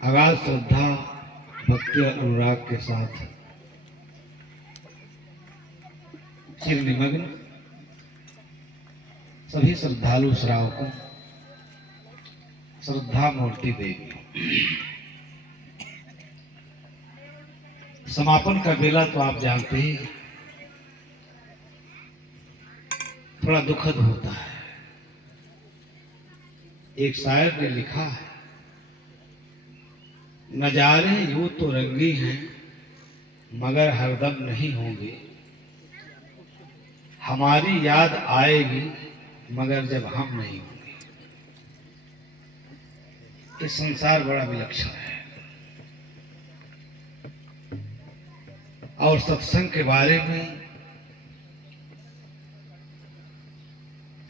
अगाध श्रद्धा भक्ति और अनुराग के साथ चिर निमग्न सभी श्रद्धालु श्रावकों श्रद्धा मूर्ति देवी। समापन का बेला तो आप जानते ही थोड़ा दुखद होता है। एक शायर ने लिखा है, नजारे यूं तो रंगी हैं मगर हरदम नहीं होंगे, हमारी याद आएगी मगर जब हम नहीं होंगे। ये संसार बड़ा विलक्षण है और सत्संग के बारे में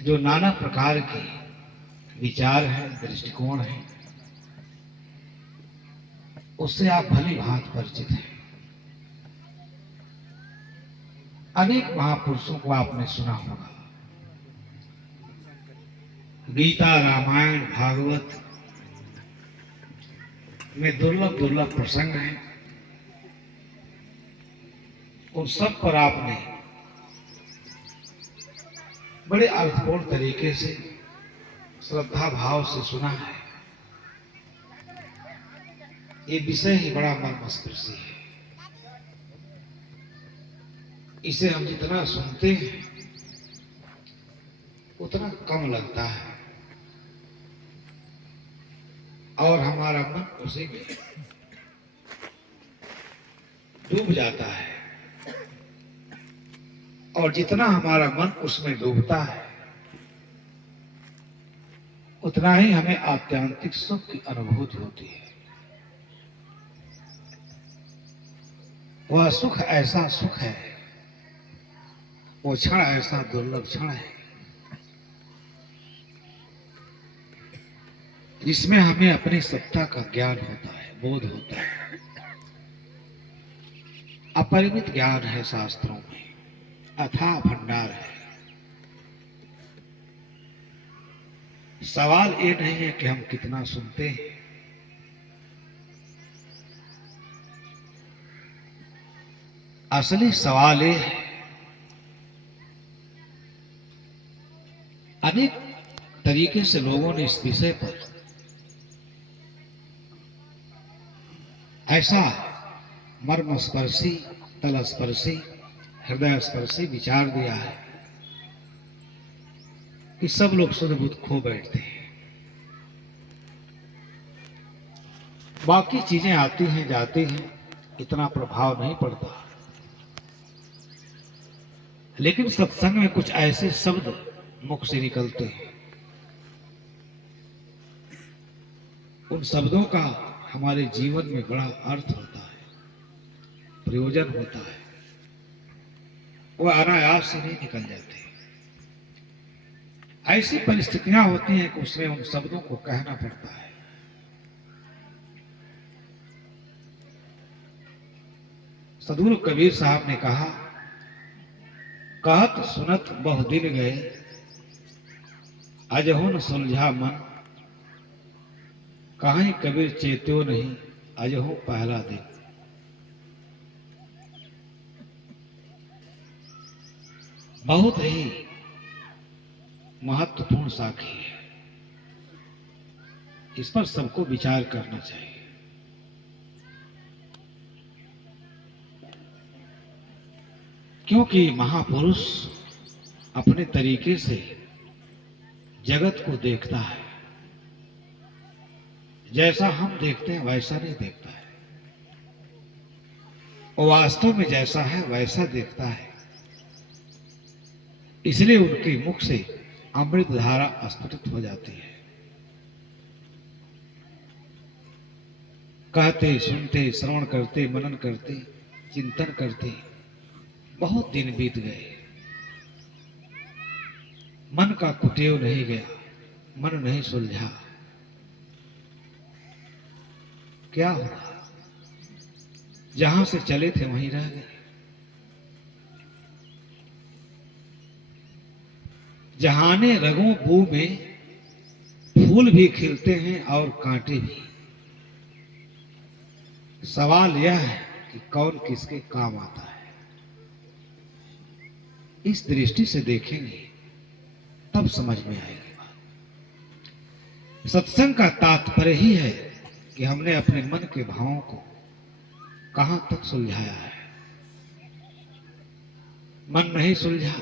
जो नाना प्रकार के विचार हैं, दृष्टिकोण हैं, उससे आप भली भांति परिचित हैं। अनेक महापुरुषों को आपने सुना होगा। गीता, रामायण, भागवत में दुर्लभ दुर्लभ प्रसंग हैं। उन सब पर आपने बड़े अर्थपूर्ण तरीके से श्रद्धा भाव से सुना है। ये विषय ही बड़ा मर्मस्पर्शी है। इसे हम जितना सुनते हैं उतना कम लगता है और हमारा मन उसी में डूब जाता है। और जितना हमारा मन उसमें डूबता है उतना ही हमें आत्यांतिक सुख की अनुभूति होती है। वह सुख ऐसा सुख है, वो क्षण ऐसा दुर्लभ क्षण है जिसमें हमें अपनी सत्ता का ज्ञान होता है, बोध होता है। अपरिमित ज्ञान है शास्त्रों में, अथाह भंडार है। सवाल ये नहीं है कि हम कितना सुनते हैं, असली सवाल ये है अनेक तरीके से लोगों ने इस विषय पर ऐसा मर्मस्पर्शी, तलस्पर्शी, हृदय स्पर्शी विचार दिया है कि सब लोग सुध बुध खो बैठते हैं। बाकी चीजें आती हैं जाती हैं, इतना प्रभाव नहीं पड़ता, लेकिन सत्संग में कुछ ऐसे शब्द मुख से निकलते हैं, उन शब्दों का हमारे जीवन में बड़ा अर्थ होता है, प्रयोजन होता है। वह अनायास से नहीं निकल जाते। ऐसी परिस्थितियां होती हैं कि उसमें उन शब्दों को कहना पड़ता है। सदगुरु कबीर साहब ने कहा, कहत सुनत बहु दिन गए, अजहु न सुलझा मन, कहीं कबीर चेत्यो नहीं, अजहु पहला दिन। बहुत ही महत्वपूर्ण साखी है, इस पर सबको विचार करना चाहिए। क्योंकि महापुरुष अपने तरीके से जगत को देखता है, जैसा हम देखते हैं वैसा नहीं देखता है। वो वास्तव में जैसा है वैसा देखता है। इसलिए उनके मुख से अमृत धारा स्फुटित हो जाती है। कहते, सुनते, श्रवण करते, मनन करते, चिंतन करते बहुत दिन बीत गए, मन का कुटेव नहीं गया, मन नहीं सुलझा। क्या हुआ? जहां से चले थे वहीं रह गए। जहाने रगों बू में फूल भी खिलते हैं और कांटे भी। सवाल यह है कि कौन किसके काम आता है। इस दृष्टि से देखेंगे तब समझ में आएगी बात। सत्संग का तात्पर्य ही है कि हमने अपने मन के भावों को कहां तक सुलझाया है। मन नहीं सुलझा,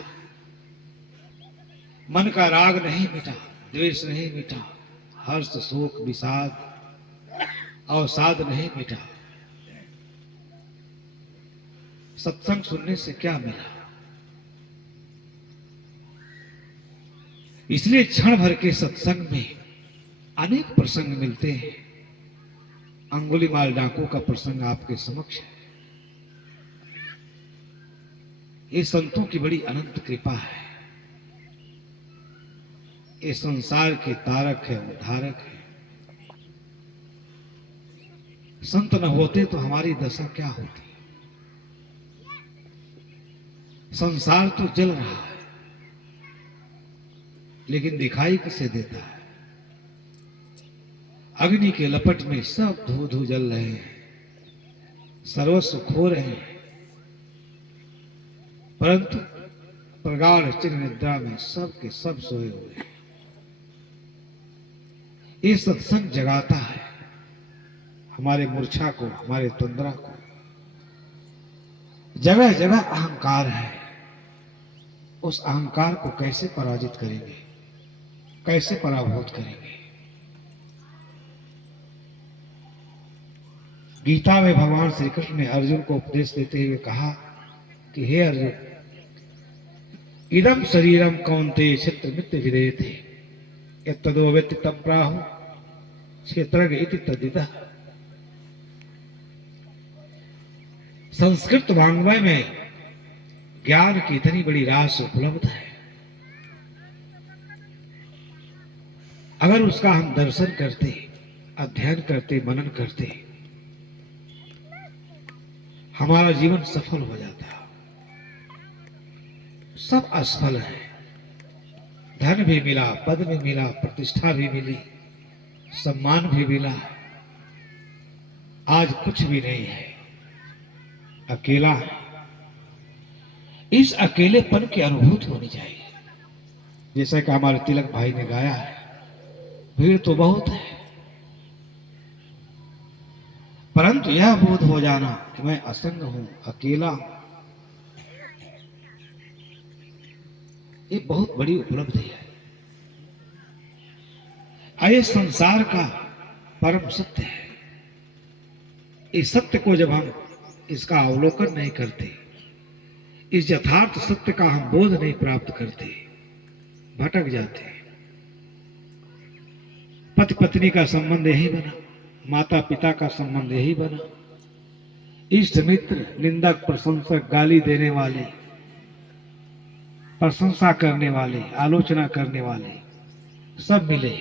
मन का राग नहीं मिटा, द्वेष नहीं मिटा, हर्ष शोक विषाद अवसाद नहीं मिटा, सत्संग सुनने से क्या मिला। इसलिए क्षण भर के सत्संग में अनेक प्रसंग मिलते हैं। अंगुलीमाल डाकू का प्रसंग आपके समक्ष है। ये संतों की बड़ी अनंत कृपा है। ये संसार के तारक है, उद्धारक है। संत न होते तो हमारी दशा क्या होती। संसार तो जल रहा है, लेकिन दिखाई किसे देता है। अग्नि के लपट में सब धू धू जल रहे हैं, सर्वस्व खो रहे हैं, परंतु प्रगाढ़ चिर निद्रा में सब के सब सोए हुए हैं। ये सत्संग जगाता है हमारे मूर्छा को, हमारे तंद्रा को। जगह जगह अहंकार है। उस अहंकार को कैसे पराजित करेंगे, कैसे पराभूत करेंगे। गीता में भगवान श्री कृष्ण ने अर्जुन को उपदेश देते हुए कहा कि हे अर्जुन, इदम शरीरम कौन्तेय क्षेत्र मित्य विदेथे यत्तदो वेत्ति तं प्राहु क्षेत्रज्ञ इति तद्विदः। संस्कृत वाङ्मय में ज्ञान की इतनी बड़ी राशि उपलब्ध है। अगर उसका हम दर्शन करते, अध्ययन करते, मनन करते, हमारा जीवन सफल हो जाता। सब असफल है। धन भी मिला, पद भी मिला, प्रतिष्ठा भी मिली, सम्मान भी मिला, आज कुछ भी नहीं है, अकेला है। इस अकेलेपन की अनुभूति होनी चाहिए। जैसा कि हमारे तिलक भाई ने गाया है, भीड़ तो बहुत है, परंतु यह बोध हो जाना कि मैं असंग हूं, अकेला हूं, ये बहुत बड़ी उपलब्धि है। ये संसार का परम सत्य है। इस सत्य को जब हम इसका अवलोकन नहीं करते, इस यथार्थ सत्य का हम बोध नहीं प्राप्त करते, भटक जाते हैं। पति पत्नी का संबंध यही बना, माता पिता का संबंध यही बना, इष्ट मित्र, निंदक, प्रशंसक, गाली देने वाले, प्रशंसा करने वाले, आलोचना करने वाले सब मिले।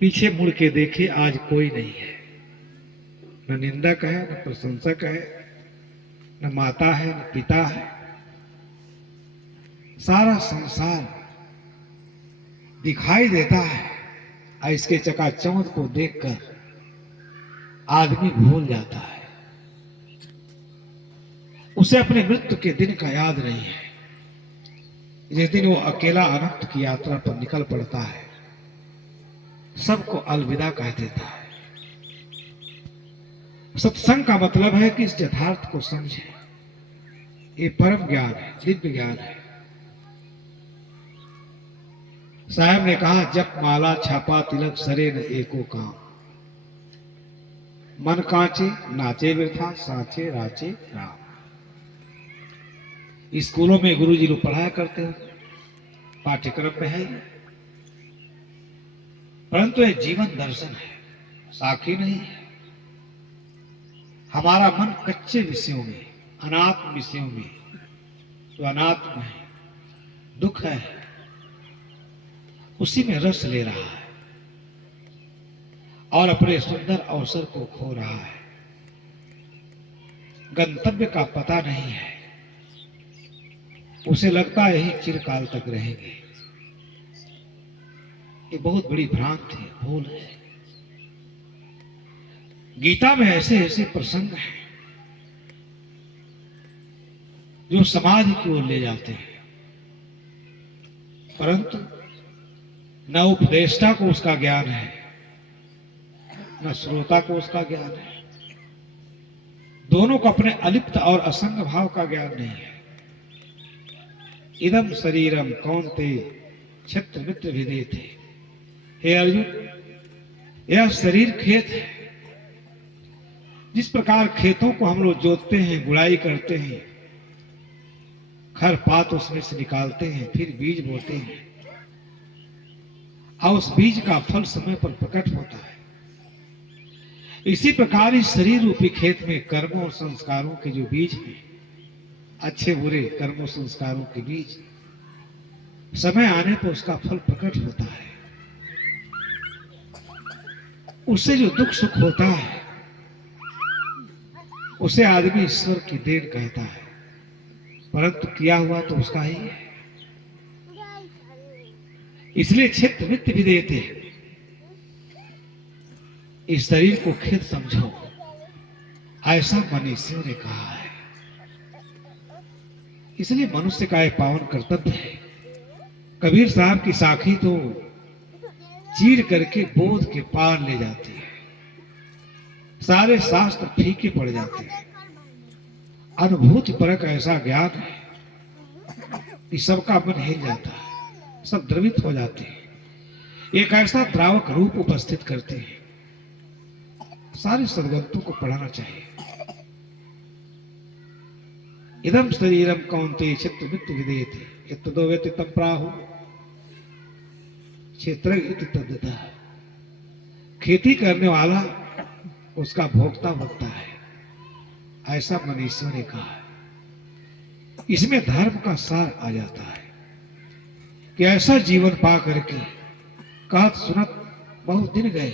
पीछे मुड़ के देखे, आज कोई नहीं है। न निंदक है, न प्रशंसक है, न माता है, न पिता है। सारा संसार दिखाई देता है। इसके चकाचौंध को देखकर आदमी भूल जाता है। उसे अपने मृत्यु के दिन का याद नहीं है। जिस दिन वो अकेला अनंत की यात्रा पर निकल पड़ता है, सबको अलविदा कह देता है। सत्संग का मतलब है कि इस यथार्थ को समझे। ये परम ज्ञान है, दिव्य ज्ञान है। साहब ने कहा, जप माला छापा तिलक सरे न एको काम, मन कांचे नाचे वृथा साचे राचे राम। स्कूलों में गुरुजी लोग पढ़ाया करते हैं, पाठ्यक्रम में है, परंतु यह जीवन दर्शन है, साखी नहीं है। हमारा मन कच्चे विषयों में, अनात्म विषयों में, जो अनात्म है, दुख है, उसी में रस ले रहा है और अपने सुंदर अवसर को खो रहा है। गंतव्य का पता नहीं है, उसे लगता है यही चिरकाल तक रहेंगे। ये बहुत बड़ी भ्रांति है, भूल है। गीता में ऐसे ऐसे प्रसंग हैं जो समाधि की ओर ले जाते हैं, परंतु न उपदेष्टा को उसका ज्ञान है, न श्रोता को उसका ज्ञान है। दोनों को अपने अलिप्त और असंग भाव का ज्ञान नहीं है। इदम शरीरम कौन्ते क्षत्र मित्र विदेते। हे अर्जुन, यह शरीर खेत है। जिस प्रकार खेतों को हम लोग जोतते हैं, गुड़ाई करते हैं, खर पात उसमें से निकालते हैं, फिर बीज बोते हैं और उस बीज का फल समय पर प्रकट होता है, इसी प्रकार इस शरीर रूपी खेत में कर्मों और संस्कारों के जो बीज हैं, अच्छे बुरे कर्मों संस्कारों के बीज, समय आने पर उसका फल प्रकट होता है। उससे जो दुख सुख होता है उसे आदमी ईश्वर की देन कहता है, परंतु किया हुआ तो उसका ही है। इसलिए क्षेत्र मित्र भी देते हैं। इस शरीर को खेत समझो, ऐसा मनीषियों ने कहा है। इसलिए मनुष्य का यह पावन कर्तव्य है। कबीर साहब की साखी तो चीर करके बोध के पार ले जाती है। सारे शास्त्र फीके पड़ जाते हैं। अनुभूति परक ऐसा ज्ञान है कि सबका मन हिल जाता है, सब द्रवित हो जाते हैं। एक ऐसा द्रावक रूप उपस्थित करते हैं। सारे सद्ग्रंथों को पढ़ाना चाहिए। इदम शरीरम कौन्ते क्षेत्र मित्र विदेते यत्तदो वेति तं प्राहु क्षेत्र इति तद्दता। खेती करने वाला उसका भोक्ता बनता है, ऐसा मनीषियों ने कहा है। इसमें धर्म का सार आ जाता है कि ऐसा जीवन पा करके कहत सुनत बहुत दिन गए,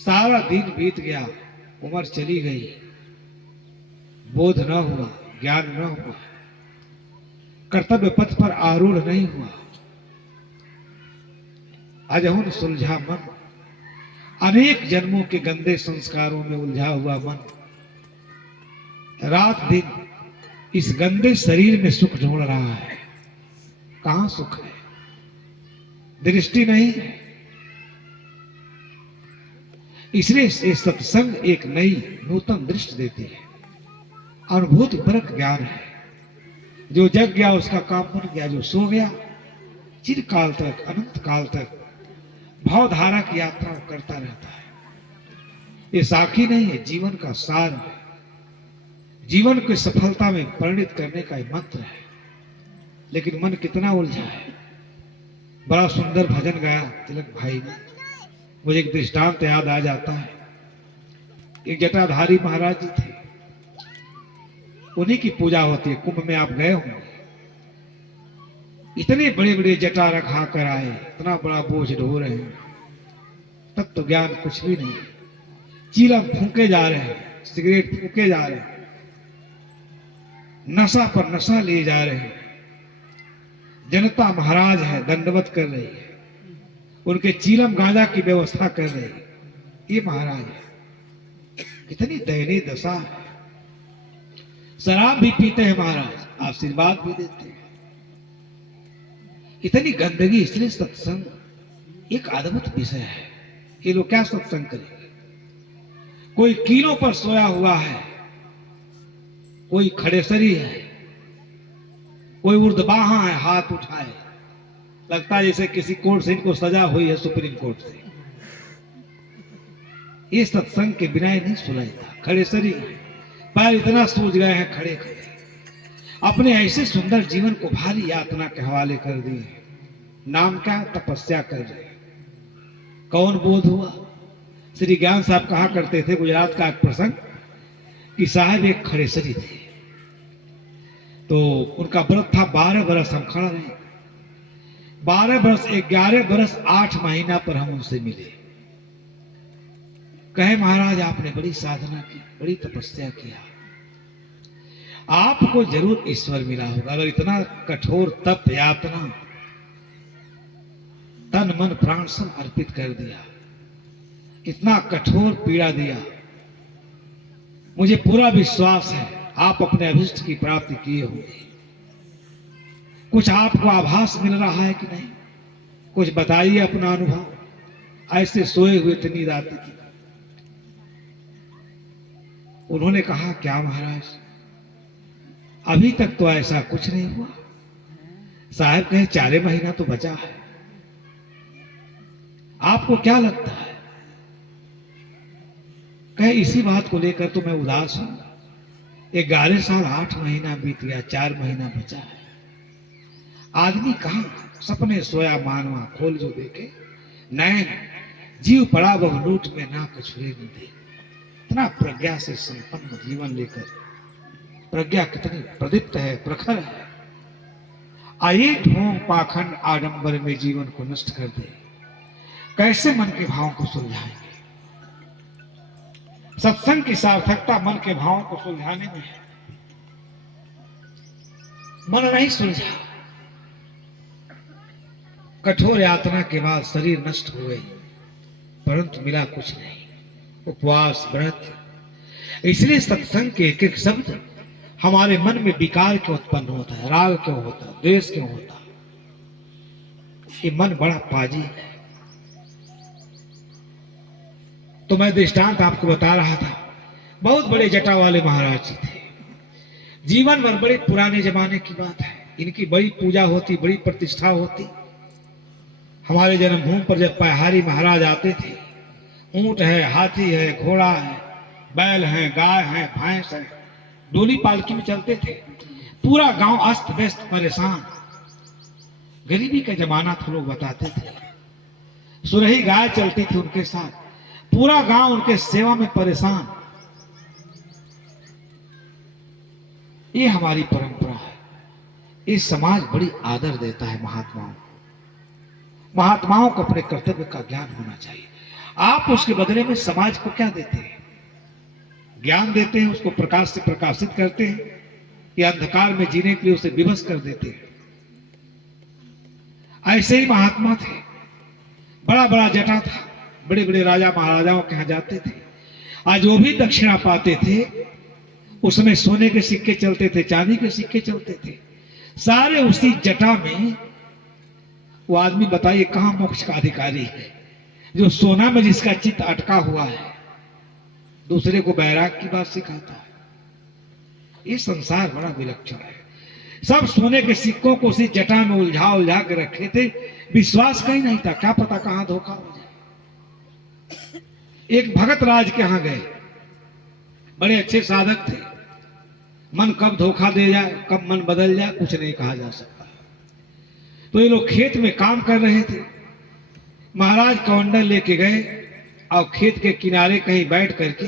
सारा दिन बीत गया, उम्र चली गई, बोध न हुआ, ज्ञान न हुआ, कर्तव्य पथ पर आरूढ़ नहीं हुआ। अजहुन सुलझा मन, अनेक जन्मों के गंदे संस्कारों में उलझा हुआ मन रात दिन इस गंदे शरीर में सुख ढूंढ रहा है। कहां सुख है? दृष्टि नहीं है। इसलिए ये सत्संग एक नई नूतन दृष्टि देती है। अनुभूति परक ज्ञान है। जो जग गया उसका काम बन गया, जो सो गया चिरकाल तक, अनंत काल तक भावधारा की यात्रा करता रहता है। ये साखी नहीं है, जीवन का सार है। जीवन को सफलता में परिणित करने का मंत्र है। लेकिन मन कितना उलझा है। बड़ा सुंदर भजन गाया तिलक भाई ने। मुझे एक दृष्टांत याद आ जाता है। एक जटाधारी महाराज जी थे, उन्हीं की पूजा होती है। कुंभ में आप गए होंगे। इतने बड़े बड़े जटा रखा कर आए, इतना बड़ा बोझ ढो रहे हैं, तब तो ज्ञान कुछ भी नहीं। चीलम फूके जा रहे हैं, सिगरेट फूके जा रहे हैं, नशा पर नशा लिए जा रहे हैं। जनता महाराज है, दंडवत कर रही है, उनके चीलम गांजा की व्यवस्था कर रही है। ये महाराज है। कितनी दयनीय दशा है। शराब भी पीते हैं महाराज, आशीर्वाद भी देते हैं। इतनी गंदगी। इसलिए सत्संग एक अद्भुत विषय है। ये लोग क्या सत्संग करेंगे? कोई कीलों पर सोया हुआ है, कोई खड़ेसरी है, कोई उर्दबाहा है, हाथ उठाए, लगता है जैसे किसी कोर्ट से इनको सजा हुई है, सुप्रीम कोर्ट से। ये सत्संग के बिना ही नहीं सुनाएगा। खड़ेसरी पैर इतना सूज गए हैं खड़े खड़े, अपने ऐसे सुंदर जीवन को भारी यातना के हवाले कर दिए। नाम क्या? तपस्या कर रहे। कौन बोध हुआ? श्री ज्ञान साहब कहा करते थे, गुजरात का एक प्रसंग, कि साहब एक खड़ेसरी थे, तो उनका व्रत था 12 बरस हम खड़ा रहे। 12 बरस 11 बरस 8 महीना पर हम उनसे मिले। कहे महाराज आपने बड़ी साधना की, बड़ी तपस्या किया, आपको जरूर ईश्वर मिला होगा। अगर इतना कठोर तप यातना, तन मन प्राण सब अर्पित कर दिया, इतना कठोर पीड़ा दिया। मुझे पूरा विश्वास है आप अपने अभिष्ट की प्राप्ति किए होंगे। कुछ आपको आभास मिल रहा है कि नहीं? कुछ बताइए अपना अनुभव। ऐसे सोए हुए थे, नींद आती थी। उन्होंने कहा, क्या महाराज, अभी तक तो ऐसा कुछ नहीं हुआ। साहब कहे, 4 महीना तो बचा है, आपको क्या लगता है? कहे, इसी बात को लेकर तो मैं उदास हूं। 11 साल 8 महीना बीत गया, 4 महीना बचा है। आदमी कहां सपने सोया मानवा खोल जो देखे, नैन जीव पड़ा वह लूट में ना कुछ वे न दे। इतना प्रज्ञा से संपन्न जीवन लेकर, प्रज्ञा कितनी प्रदीप्त है, प्रखर है। आइए ढोंग पाखंड आडंबर में जीवन को नष्ट कर दे। कैसे मन के भावों को सुलझाएंगे? सत्संग की सार्थकता मन के भावों को सुलझाने में है। मन नहीं सुलझा। कठोर यातना के बाद शरीर नष्ट हो गई, परंतु मिला कुछ नहीं। उपवास, व्रत। इसलिए सत्संग के एक एक शब्द हमारे मन में विकार क्यों उत्पन्न होता है, राग क्यों होता है, द्वेष क्यों होता है? ये मन बड़ा पाजी है। तो मैं दृष्टांत आपको बता रहा था। बहुत बड़े जटा वाले महाराज जी थे, जीवन भर, बड़े पुराने जमाने की बात है। इनकी बड़ी पूजा होती, बड़ी प्रतिष्ठा होती। हमारे जन्मभूमि पर जब पहाड़ी महाराज आते थे, ऊंट है, हाथी है, घोड़ा है, बैल है, गाय है, भैंस है, डोली पालकी में चलते थे। पूरा गांव अस्त व्यस्त परेशान। गरीबी का जमाना था, लोग बताते थे। सुरही गाय चलती थी उनके साथ, पूरा गांव उनके सेवा में परेशान। ये हमारी परंपरा है। ये समाज बड़ी आदर देता है महात्माओं को। महात्माओं को अपने कर्तव्य का ज्ञान होना चाहिए। आप उसके बदले में समाज को क्या देते हैं? ज्ञान देते हैं, उसको प्रकाश से प्रकाशित करते हैं, या अंधकार में जीने के लिए उसे विवश कर देते हैं? ऐसे ही महात्मा थे। बड़ा बड़ा जटा था, बड़े बड़े राजा महाराजाओं के यहां जाते थे। आज जो भी दक्षिणा पाते थे, उसमें सोने के सिक्के चलते थे, चांदी के सिक्के चलते थे, सारे उसी जटा में। वो आदमी बताइए कहां मोक्ष का अधिकारी है, जो सोना में जिसका चित्त अटका हुआ है, दूसरे को बैराग की बात सिखाता है। ये संसार बड़ा विलक्षण है। सब सोने के सिक्कों को उसी जटा में उलझा उलझा के रखे थे। विश्वास कहीं नहीं था, क्या पता कहां धोखा हो जाए। एक भगत राज के यहां गए, बड़े अच्छे साधक थे। मन कब धोखा दे जाए, कब मन बदल जाए, कुछ नहीं कहा जा सकता। तो ये लोग खेत में काम कर रहे थे। महाराज कमंडल लेके गए और खेत के किनारे कहीं बैठ करके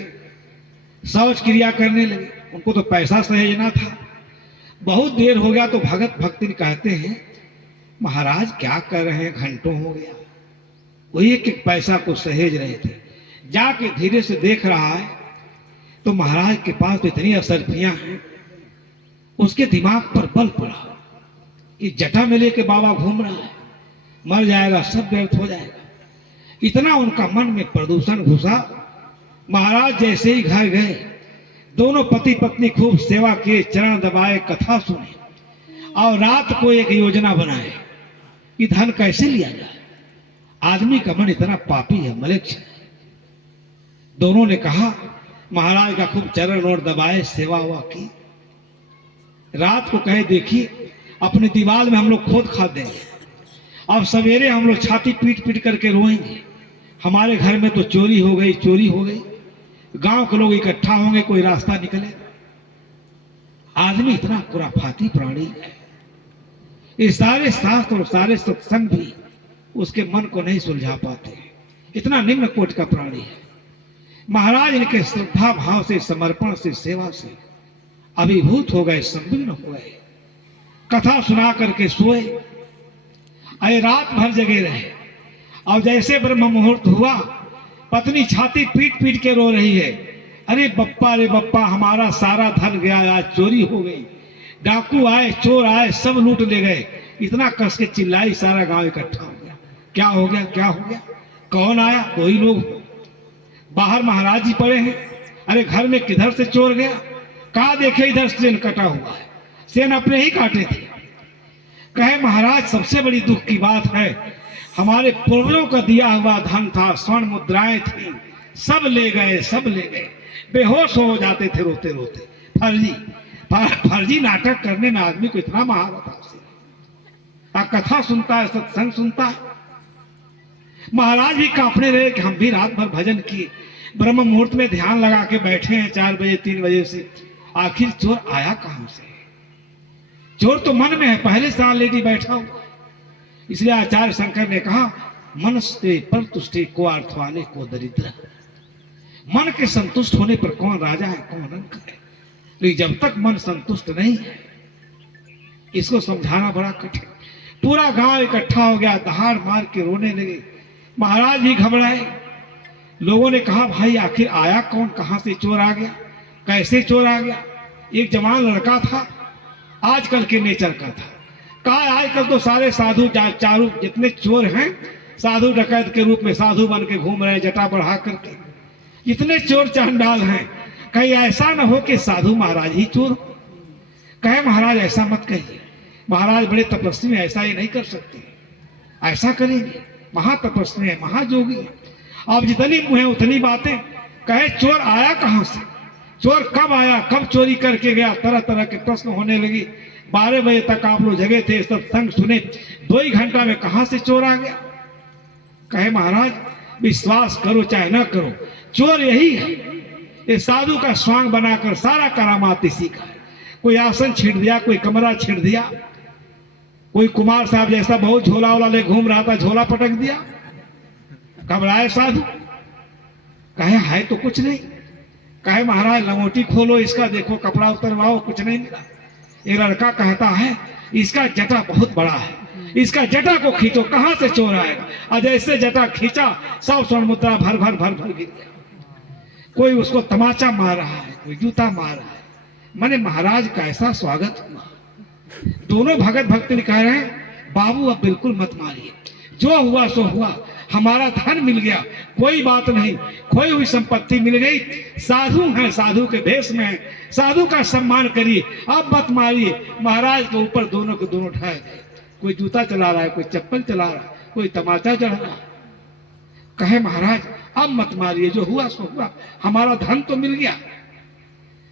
शौच क्रिया करने लगे। उनको तो पैसा सहेजना था। बहुत देर हो गया तो भगत भक्तिन कहते हैं, महाराज क्या कर रहे हैं, घंटों हो गया। वही एक एक पैसा को सहेज रहे थे। जाके धीरे से देख रहा है तो महाराज के पास तो इतनी असरफियां हैं। उसके दिमाग पर बल पड़ा कि जटा में लेके बाबा घूम रहा है, मर जाएगा, सब व्यर्थ हो जाएगा। इतना उनका मन में प्रदूषण घुसा। महाराज जैसे ही घर गए, दोनों पति पत्नी खूब सेवा किए, चरण दबाए, कथा सुने और रात को एक योजना बनाए कि धन कैसे लिया जाए। आदमी का मन इतना पापी है, मलेच्छ है। दोनों ने कहा, महाराज का खूब चरण और दबाए, सेवा हुआ की। रात को कहे, देखिए अपने दीवार में हम लोग खोद खाद देंगे, अब सवेरे हम लोग छाती पीट पीट करके रोएंगे, हमारे घर में तो चोरी हो गई, चोरी हो गई। गांव के लोग इकट्ठा होंगे, कोई रास्ता निकले। आदमी इतना खुराफाती प्राणी है। ये सारे शास्त्र और सारे सत्संग भी उसके मन को नहीं सुलझा पाते। इतना निम्न कोट का प्राणी है। महाराज इनके श्रद्धा भाव से, समर्पण से, सेवा से अभिभूत हो गए, संविन्न हो गए। कथा सुना करके सोए, अरे रात भर जगे रहे। और जैसे ब्रह्म मुहूर्त हुआ, पत्नी छाती पीट पीट के रो रही है, अरे बप्पा हमारा सारा धन गया, आज चोरी हो गई, डाकू आए, चोर आए, सब लूट ले गए। इतना कस के चिल्लाई, सारा गांव इकट्ठा हो गया। क्या हो गया, क्या हो गया? कौन आया? 2 ही लोग। बाहर महाराज जी पड़े हैं। अरे घर में किधर से चोर गया? कहा देखे इधर सेन कटा हुआ है, सेन अपने ही काटे थे। कहे महाराज सबसे बड़ी दुख की बात है, हमारे पूर्वजों का दिया हुआ धन था, स्वर्ण मुद्राएं थी, सब ले गए, सब ले गए। बेहोश हो जाते थे रोते रोते। फर्जी नाटक करने में आदमी को इतना महारत है। कथा सुनता है, सत्संग सुनता है। महाराज भी कांपने रहे कि हम भी रात भर भजन किए, ब्रह्म मुहूर्त में ध्यान लगा के बैठे हैं 4 बजे 3 बजे से, आखिर चोर आया कहां से? चोर तो मन में है, पहले से ऑलरेडी बैठा हुआ। इसलिए आचार्य शंकर ने कहा, मनस्ते पर तुष्टि को अर्थ वाले को दरिद्र। मन के संतुष्ट होने पर कौन राजा है, कौन अंक है। लेकिन जब तक मन संतुष्ट नहीं है, इसको समझाना बड़ा कठिन। पूरा गांव इकट्ठा हो गया, दहाड़ मार के रोने लगे। महाराज भी घबराए। लोगों ने कहा, भाई आखिर आया कौन, कहां से चोर आ गया, कैसे चोर आ गया? एक जवान लड़का था, आजकल के नेचर का था। कहा आजकल तो सारे साधु चारू जितने चोर हैं, साधु डकैत के रूप में साधु बन के घूम रहे हैं, जटा बढ़ा करके। इतने चोर चांडाल हैं, कहीं ऐसा न हो कि साधु महाराज ही चोर। कहे महाराज ऐसा मत कहिए, महाराज बड़े तपस्वी में ऐसा ही नहीं कर सकते। ऐसा करेंगे, महातपस्वी है, महायोगी है। अब जितनी मुँह उतनी बातें। कहे चोर आया कहां से, चोर कब आया, कब चोरी करके गया? तरह तरह के प्रश्न होने लगे। 12 बजे तक आप लोग जगह थे, सत्संग सुने, 2 ही घंटा में कहां से चोर आ गया? कहे महाराज विश्वास करो चाहे ना करो, चोर यही है। ये साधु का स्वांग बनाकर सारा करामात इसी का है। कोई आसन छीड़ दिया, कोई कमरा छीड़ दिया, कोई कुमार साहब जैसा बहुत झोला वाला ले घूम रहा था, झोला पटक दिया। घबराए साधु। कहे है तो कुछ नहीं। कहे महाराज लंगोटी खोलो, इसका देखो, कपड़ा उतरवाओ, कुछ नहीं मिला। ये लड़का कहता है इसका जटा बहुत बड़ा है, इसका जटा को खींचो, कहां से चोर आएगा? और जैसे जटा खींचा, सब स्वर्ण मुद्रा भर भर भर भर गिर गया। कोई उसको तमाचा मार रहा है, कोई जूता मार रहा है। मैंने महाराज का ऐसा स्वागत हुआ। दोनों भगत भक्ति कह रहे हैं, बाबू अब बिल्कुल मत मारिए, जो हुआ सो हुआ, हमारा धन मिल गया, कोई बात नहीं, खोई हुई संपत्ति मिल गई। साधु हैं, साधु के भेष में है, साधु का सम्मान करिए, अब मत मारिए। महाराज के ऊपर दोनों के दोनों ढाए गए। कोई जूता चला रहा है, कोई चप्पल चला रहा है, कोई तमाचा चढ़ा रहा है। कहे महाराज अब मत मारिए, जो हुआ सो हुआ, हमारा धन तो मिल गया।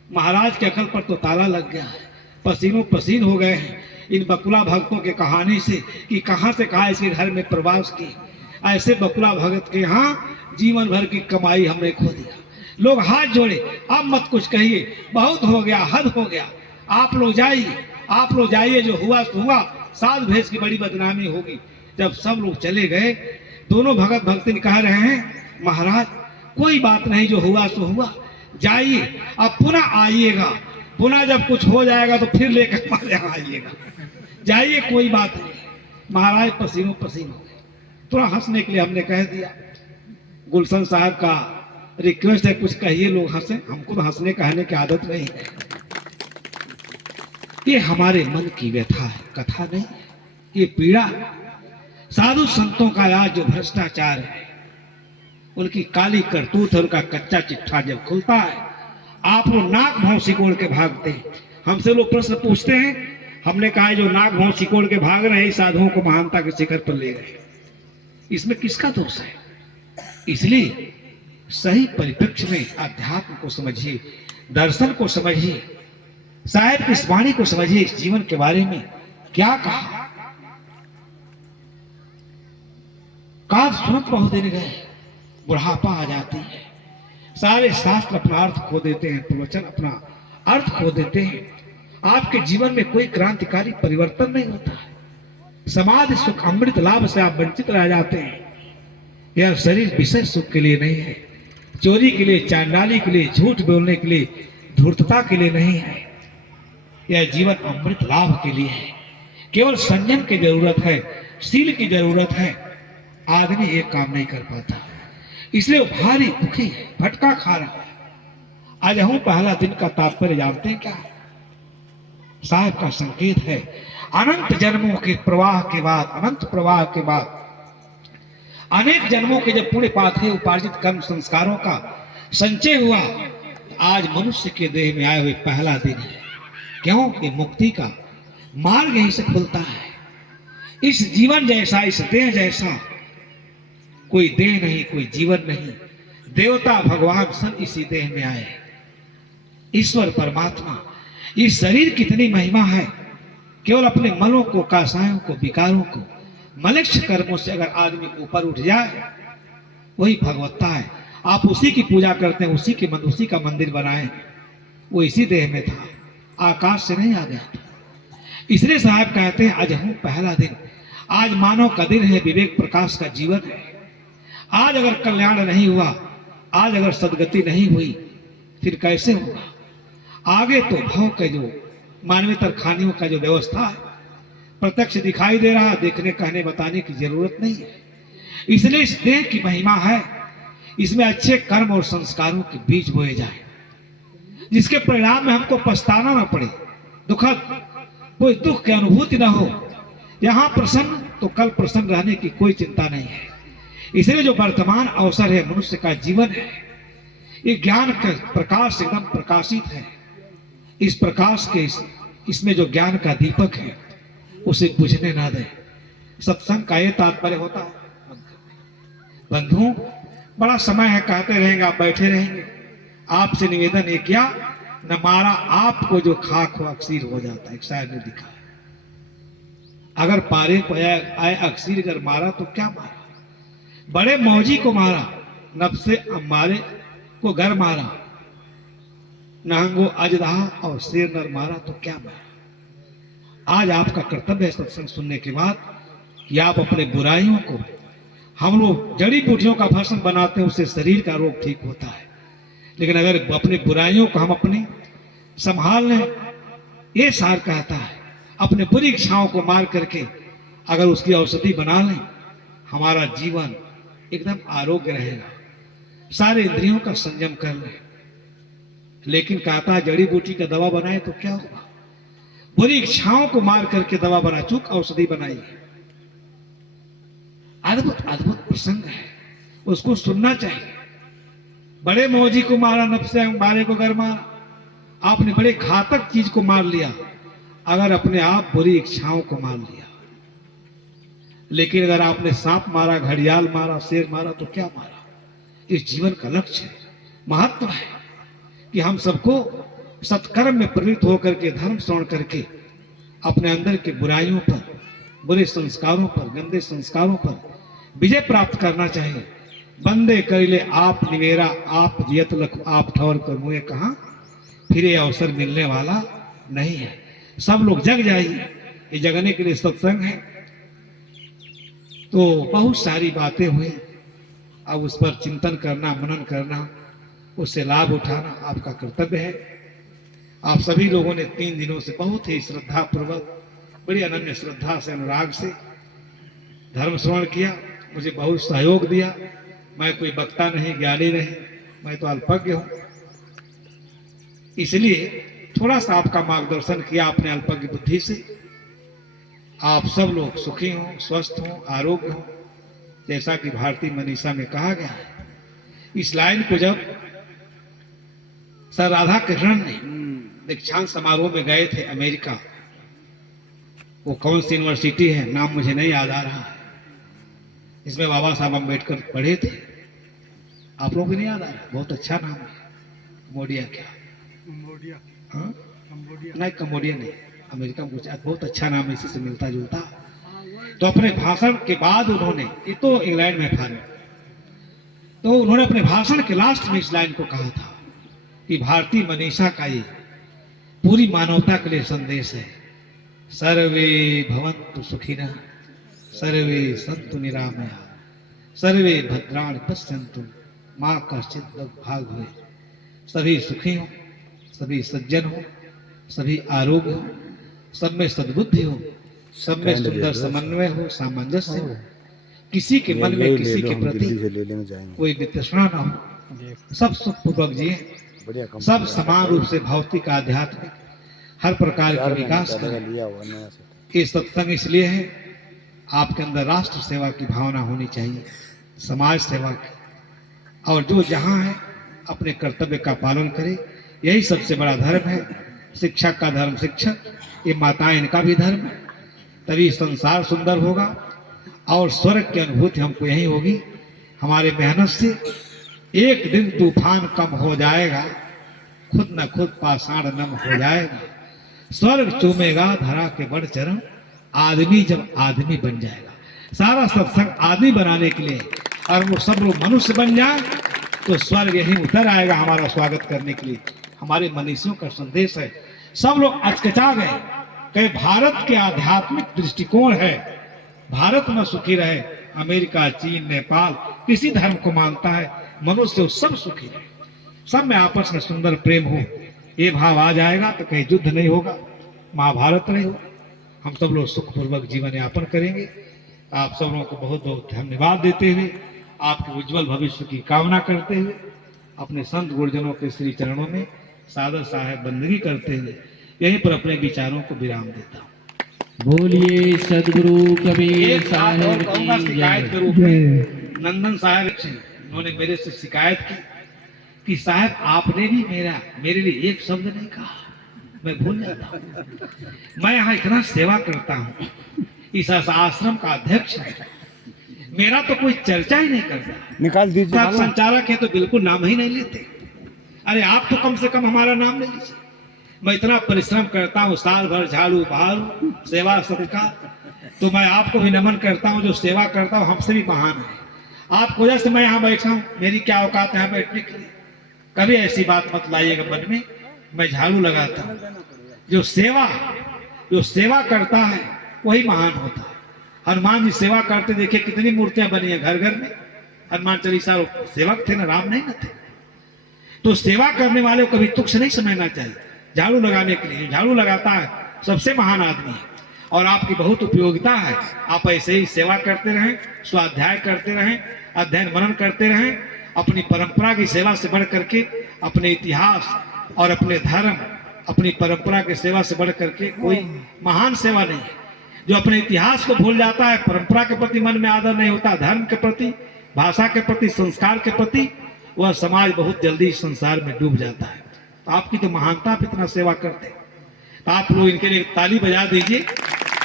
महाराज के अकल पर तो ताला लग गया है, पसीनों पसीन हो गए हैं इन बकुला भक्तों के कहानी से कि कहां से कहा इसके घर में प्रवास की। ऐसे बकुला भगत के यहाँ जीवन भर की कमाई हमने खो दिया। लोग हाथ जोड़े, अब मत कुछ कहिए, बहुत हो गया, हद हो गया, आप लोग जाइए, आप लोग जाइए, जो हुआ सो हुआ, साध भेष की बड़ी बदनामी होगी। जब सब लोग चले गए, दोनों भगत भक्ति कह रहे हैं, महाराज कोई बात नहीं, जो हुआ सो हुआ, जाइए, अब पुनः आइएगा, पुनः जब कुछ हो जाएगा तो फिर लेकर हमारे यहाँ आइएगा, जाइए, कोई बात नहीं। महाराज पसीनों पसीन हो गए। थोड़ा हंसने के लिए हमने कह दिया, गुलशन साहब का रिक्वेस्ट है, कुछ कहिए, लोग हंसे, हमको तो हंसने कहने की आदत नहीं है। ये हमारे मन की व्यथा है, कथा नहीं है, ये पीड़ा। साधु संतों का आज जो भ्रष्टाचार है, उनकी काली करतूत है, उनका कच्चा चिट्ठा जब खुलता है, आप लोग नाक भाव सिकोड़ के भागते हैं। हमसे लोग प्रश्न पूछते हैं, हमने कहा जो नाक भाव सिकोड़ के भाग रहे हैं, साधुओं को महानता के शिखर पर ले गए, इसमें किसका दोष है? इसलिए सही परिप्रेक्ष्य में अध्यात्म को समझिए, दर्शन को समझिए, साहेब की इस वाणी को समझिए, इस जीवन के बारे में क्या कहा। काल सुनत बहुत दिन गए, बुढ़ापा आ जाती है, सारे शास्त्र अपना अर्थ खो देते हैं, प्रवचन अपना अर्थ खो देते हैं। आपके जीवन में कोई क्रांतिकारी परिवर्तन नहीं होता है। समाधि सुख अमृत लाभ से आप वंचित रह जाते हैं। यह शरीर विषय सुख के लिए नहीं है, चोरी के लिए, चांडाली के लिए, झूठ बोलने के लिए, धूर्तता के लिए नहीं है। यह जीवन अमृत लाभ के लिए है। केवल संयम की जरूरत है, शील की जरूरत है। आदमी एक काम नहीं कर पाता, इसलिए वो भारी दुखी है, भटका खा रहा है। आज हम पहला दिन का तात्पर्य जानते हैं क्या? साहब का संकेत है, अनंत जन्मों के प्रवाह के बाद, अनंत प्रवाह के बाद अनेक जन्मों के जब पुण्य पाथे उपार्जित कर्म संस्कारों का संचय हुआ, आज मनुष्य के देह में आए हुए पहला दिन है। क्यों कि मुक्ति का मार्ग यहीं से खुलता है। इस जीवन जैसा, इस देह जैसा कोई देह नहीं, कोई जीवन नहीं। देवता भगवान सब इसी देह में आए। ईश्वर परमात्मा, इस शरीर कितनी महिमा है। केवल अपने मनों को, कासायों को, विकारों को, मलेच्छ कर्मों से अगर आदमी ऊपर उठ जाए, वही भगवत्ता है। आप उसी की पूजा करते हैं, उसी का मंदिर बनाए, वो इसी देह में था, आकाश से नहीं आ गया था। इसलिए साहब कहते हैं आज हूं पहला दिन। आज मानव का दिन है, विवेक प्रकाश का जीवन है। आज अगर कल्याण नहीं हुआ, आज अगर सदगति नहीं हुई, फिर कैसे होगा? आगे तो भाव के जो मानवीय तरखानियों का जो व्यवस्था है प्रत्यक्ष दिखाई दे रहा, देखने कहने बताने की जरूरत नहीं है। इसलिए इस देह की महिमा है, इसमें अच्छे कर्म और संस्कारों के बीज बोए जाए, जिसके परिणाम में हमको पछताना न पड़े, दुखद कोई दुख की अनुभूति न हो। यहां प्रसन्न तो कल प्रसन्न रहने की कोई चिंता नहीं है। इसलिए जो वर्तमान अवसर है, मनुष्य का जीवन है, ये ज्ञान का प्रकाश एकदम प्रकाशित है। इस प्रकाश के इसमें जो ज्ञान का दीपक है, उसे बुझने ना दे। सत्संग का ये तात्पर्य होता है। बंधु, बड़ा समय है, कहते रहेंगे, आप बैठे रहेंगे। आपसे निवेदन ये किया, न मारा आपको जो खाक हो अक्सीर हो जाता है। एक शायर ने लिखा है, अगर पारे को आए अक्सीर अगर मारा तो क्या मारा? बड़े मौजी को मारा, नफ्से अम्मारे को घर मारा, नहंगो अजदहा और शेर नर मारा तो क्या मारा? आज आपका कर्तव्य है सत्संग सुनने के बाद कि आप अपने बुराइयों को, हम लोग जड़ी बूटियों का भस्म बनाते हैं, उससे शरीर का रोग ठीक होता है, लेकिन अगर अपने बुराइयों को हम अपने संभाल लें, ये सार कहता है, अपने बुरी इच्छाओं को मार करके अगर उसकी औषधि बना लें, हमारा जीवन एकदम आरोग्य रहेगा। सारे इंद्रियों का संयम कर लें। लेकिन कहता है जड़ी बूटी का दवा बनाए तो क्या होगा? बुरी इच्छाओं को मार करके दवा बना, चूक औषधि बनाई है। अद्भुत अद्भुत प्रसंग है, उसको सुनना चाहिए। बड़े मौजी को मारा, नफ्से मारे को घर मारा। आपने बड़े घातक चीज को मार लिया, अगर अपने आप बुरी इच्छाओं को मार लिया। लेकिन अगर आपने सांप मारा, घड़ियाल मारा, शेर मारा तो क्या मारा? इस जीवन का लक्ष्य है, महत्व है कि हम सबको सत्कर्म में प्रवृत्त होकर के, धर्म श्रवण करके अपने अंदर के बुराइयों पर, बुरे संस्कारों पर, गंदे संस्कारों पर विजय प्राप्त करना चाहिए। बंदे करिले आप निवेरा, आप जियत लख आप ठौर कर मुए कहा, फिर ये अवसर मिलने वाला नहीं है। सब लोग जग जाइए, ये जगने के लिए सत्संग है। तो बहुत सारी बातें हुई, अब उस पर चिंतन करना, मनन करना, उससे लाभ उठाना आपका कर्तव्य है। आप सभी लोगों ने 3 दिनों से बहुत ही श्रद्धा पूर्वक, बड़ी अनन्य श्रद्धा से, अनुराग से धर्म श्रवण किया, मुझे बहुत सहयोग दिया। मैं कोई वक्ता नहीं, ज्ञानी नहीं, मैं तो अल्पज्ञ हूं। इसलिए थोड़ा सा आपका मार्गदर्शन किया आपने अल्पज्ञ बुद्धि से। आप सब लोग सुखी हों, स्वस्थ हों, आरोग्य हों, जैसा कि भारती मनीषा में कहा गया है। इस लाइन को जब सर राधा कृष्णन ने दीक्षांत समारोह में गए थे अमेरिका, वो कौन सी यूनिवर्सिटी है, नाम मुझे नहीं याद आ रहा है, इसमें बाबा साहब अम्बेडकर पढ़े थे। आप लोगों को नहीं याद आ रहा? बहुत अच्छा नाम है, कम्बोडिया। क्या कम्बोडिया? हाँ, नहीं कम्बोडिया नहीं, अमेरिका में बहुत अच्छा नाम है, इसी से मिलता जुलता। तो अपने भाषण के बाद उन्होंने, ये तो इंग्लैंड में था, तो उन्होंने अपने भाषण के लास्ट में इस लाइन को कहा था कि भारती मनीषा का ये पूरी मानवता के लिए संदेश है, सर्वे भवन्तु सुखिनः, सर्वे सन्तु निरामया, सर्वे भद्राणि पश्यन्तु मां कश्चित् दुर्भाग् भवेत्। सभी सुखी हो, सभी सज्जन हो, सभी आरोग्य हो, सब में सद्बुद्धि हो, सब में सुंदर समन्वय हो, सामंजस्य हो, किसी के मन में किसी के प्रति कोई वितृष्णा ना हो, सब सुख पूर्वक जिए, सब समान रूप से भौतिक आध्यात्मिक हर प्रकार के विकास करें। ये सत्संग इसलिए है, आपके अंदर राष्ट्र सेवा की भावना होनी चाहिए। समाज सेवा की, और जो जहाँ है अपने कर्तव्य का पालन करे। यही सबसे बड़ा धर्म है। शिक्षक का धर्म शिक्षक, ये माताएं इनका भी धर्म है। तभी संसार सुंदर होगा और स्वर्ग की अनुभूति हमको यही होगी। हमारे मेहनत से एक दिन तूफान कम हो जाएगा, खुद न खुद पाषाण नम हो जाएगा। स्वर्ग चूमेगा धरा के बड़ चरण, आदमी जब आदमी बन जाएगा। सारा सत्संग आदमी बनाने के लिए, और वो सब लोग मनुष्य बन जाए तो स्वर्ग यही उतर आएगा हमारा स्वागत करने के लिए। हमारे मनीषियों का संदेश है। सब लोग अचकचा गए कि भारत के आध्यात्मिक दृष्टिकोण है, भारत में सुखी रहे। अमेरिका, चीन, नेपाल किसी धर्म को मानता है, मनुष्य सब सुखी रहे, सब में आपस में सुंदर प्रेम हो। ये भाव आ जाएगा तो कहीं युद्ध नहीं होगा, महाभारत नहीं होगा। हम सब लोग सुखपूर्वक जीवन यापन करेंगे। आप सब लोगों को बहुत बहुत धन्यवाद देते हुए, आपके उज्जवल भविष्य की कामना करते हुए, अपने संत गुरुजनों के श्री चरणों में सादर साहेब बंदगी करते हुए यहीं पर अपने विचारों को विराम देता हूँ। बोलिए सदगुरु कबीर एक बात और साहब कहूंगा की शिकायत के जय। रूप में। नंदन साहब उन्होंने मेरे से शिकायत की कि साहब आपने भी मेरे लिए एक शब्द नहीं कहा, मैं भूल जाता हूँ। मैं यहाँ इतना सेवा करता हूँ, इस आश्रम का अध्यक्ष है, मेरा तो कोई चर्चा ही नहीं करता। निकाल दीजिए। आप संचालक है तो बिल्कुल नाम ही नहीं लेते। अरे आप तो कम से कम हमारा नाम ले लीजिए। मैं इतना परिश्रम करता हूँ, साल भर झाड़ू बहारू सेवा सत्कार, तो मैं आपको भी नमन करता हूँ जो सेवा करता हूँ, हमसे भी महान है। आपकी वजह से मैं यहाँ बैठा हूँ, मेरी क्या औकात है यहाँ बैठने के लिए। कभी ऐसी बात मत लाइएगा मन में। मैं झाड़ू लगाता हूँ, जो सेवा करता है वही महान होता है। हनुमान जी सेवा करते, देखे कितनी मूर्तियां बनी है घर घर में। हनुमान चालीसा सेवक थे ना, राम नहीं ना थे। तो सेवा करने वाले को कभी तुच्छ नहीं समझना चाहिए। झाड़ू लगाने के लिए झाड़ू लगाता है सबसे महान आदमी है, और आपकी बहुत उपयोगिता है। आप ऐसे ही सेवा करते रहें, स्वाध्याय करते रहें, अध्ययन मनन करते रहें। अपनी परंपरा की सेवा से बढ़ करके अपने इतिहास और अपने धर्म, अपनी परंपरा की सेवा से बढ़ करके कोई महान सेवा नहीं है। जो अपने इतिहास को भूल जाता है, परंपरा के प्रति मन में आदर नहीं होता, धर्म के प्रति, भाषा के प्रति, संस्कार के प्रति, वह समाज बहुत जल्दी संसार में डूब जाता है। तो आपकी तो महानता, आप इतना सेवा करते हैं, तो आप लोग इनके लिए ताली बजा दीजिए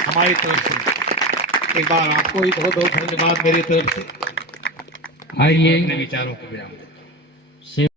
हमारी तरफ से। एक बार आपको भी बहुत बहुत धन्यवाद मेरी तरफ से। आइए अपने विचारों को विराम दें।